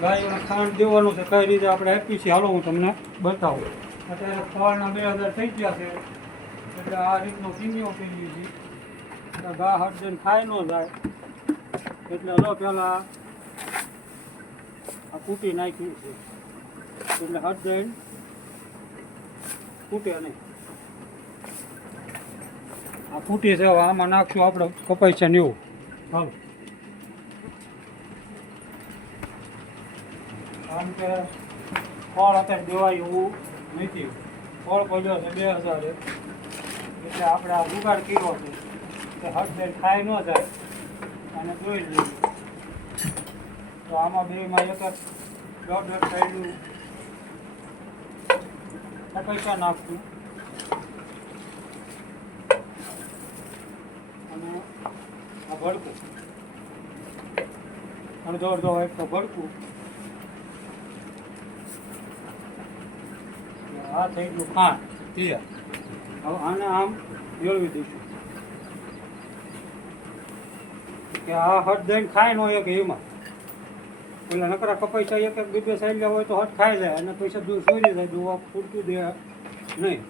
ગાયોને ખાંડ દેવાનું છે, કઈ રીતે આપણે આપીએ છીએ, હાલો હું તમને બતાવું. અત્યારે સવારના બે હજાર થઈ ગયા છે, એટલે આ રીતનો કિમિયો ગયું છે. એટલે ગા હાથ જઈને ખાઈ ન જાય. એટલે લો પહેલાં આ કૂટી નાખ્યું છે. એટલે હાથ જઈને કૂટે નહીં. આ કૂટી છે આમાં નાખશું આપણે, કપાઈ છે નેવું. ચાલો કારણ કે ફળ અત્યારે દેવાય એવું નથી. ફળ પડ્યો છે બે હજાર. એટલે આપણે આ જુગાડ કર્યો છે. કે હટ ખાઈ ન જાય. અને જોઈ લઈએ. તો આમાં બેમાં એક જ દોઢ દોઢ થયેલું પૈસા નાખશું. અને આ ભડકું. અડધો અડધો એક તો ભડકું. આ થઈ ગયું. હા, ક્લિયર. આને આમ જોડવી દઈશું. કે આ હટ દઈને ખાય નો એક એમાં. એટલે નકરા કપાઈ એક એક બીબે સાઈડ હોય તો હટ ખાઈ જાય અને પૈસા દૂર સોરી જાય દુવા પૂરતું દે નહીં.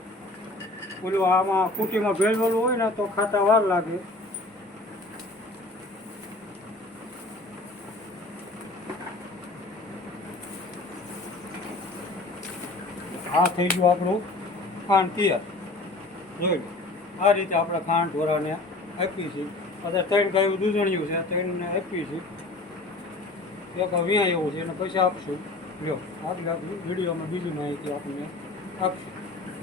ઓલું આમાં કુટીમાં ભેળવેલું હોય ને તો ખાતા વાર લાગે. આ થઈ ગયું આપણું ખાંડ તૈયાર. જોઈ લો. આ રીતે આપણે ખાંડ ઢોરાને આપીએ છીએ. અત્યારે ત્રણ ગાયું દૂધણિયું છે, ત્રણને આપીએ છીએ. એક વ્યાં એવું છે, એને પૈસા આપશું. લ્યો આગળ આપણી વિડીયોમાં બીજી માહિતી આપણને આપશું.